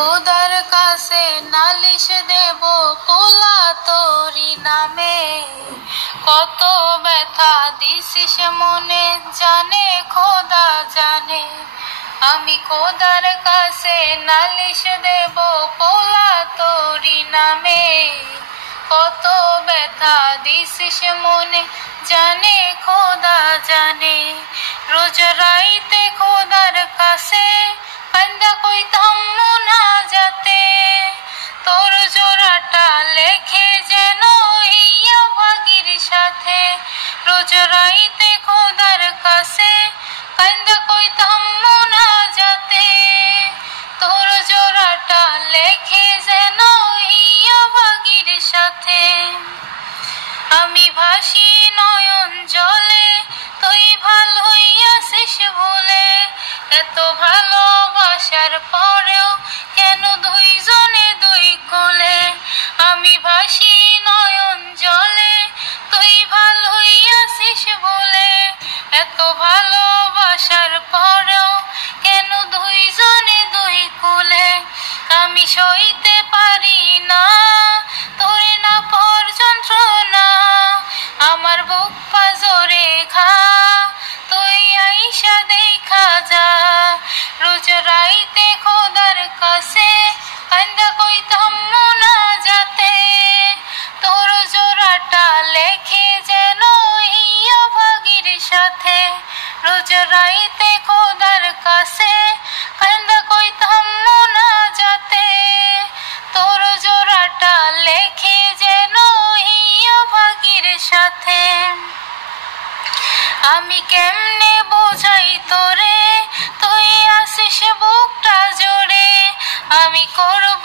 খোদার কাছে নালিশ দেব পোলা তোরি নামে, কত ব্যথা দিছিস মনে জানে খোদা জানে। আমি খোদার কাছে নালিশ দেব পোলা তোরি নামে, কত ব্যথা দিছিস মনে জানে খোদা জানে। রোজ রাইতে খোদার কাছে কান্দা কইতাম মুনাজাতে, তোর জোড়াটা লেখে যেন ইয়া ভাগির সাথে। রোজ রাইতে খোদার কাছে কান্দা কইতাম মুনাজাতে, তোর জোড়াটা লেখে যেন ইয়া ভাগির সাথে। আমি ভাসি নয়ন জলে তুই ভালো হইয়াছিস ভুলে, এত ভালোবাসার পরেও কেন দুইজনে দুই কোলে। আমি ভাসি নয়ন জলে তুই ভালো হইয়াছিস ভুলে, এত ভালোবাসার পরেও কেন দুইজনে দুই কোলে। আমি সইতে পারি না তোরে না পর যন্ত্রণা, আমার বুক পাজরে খা তুই আইসা দেখা যা। রোজ রাইতে খোদার কাছে কান্দা কইতাম মুনাজাতে, তোর জোড়াটা লেখে যেন ইয়া ভাগির সাথে। রোজ রাইতে খোদার কাছে কান্দা কইতাম মুনাজাতে, তোর জোড়াটা লেখে যেন ইয়া ভাগির সাথে। আমি কেমনে বোঝাই তোরে তুই আসিস বুকটা জোড়ে, আমি করব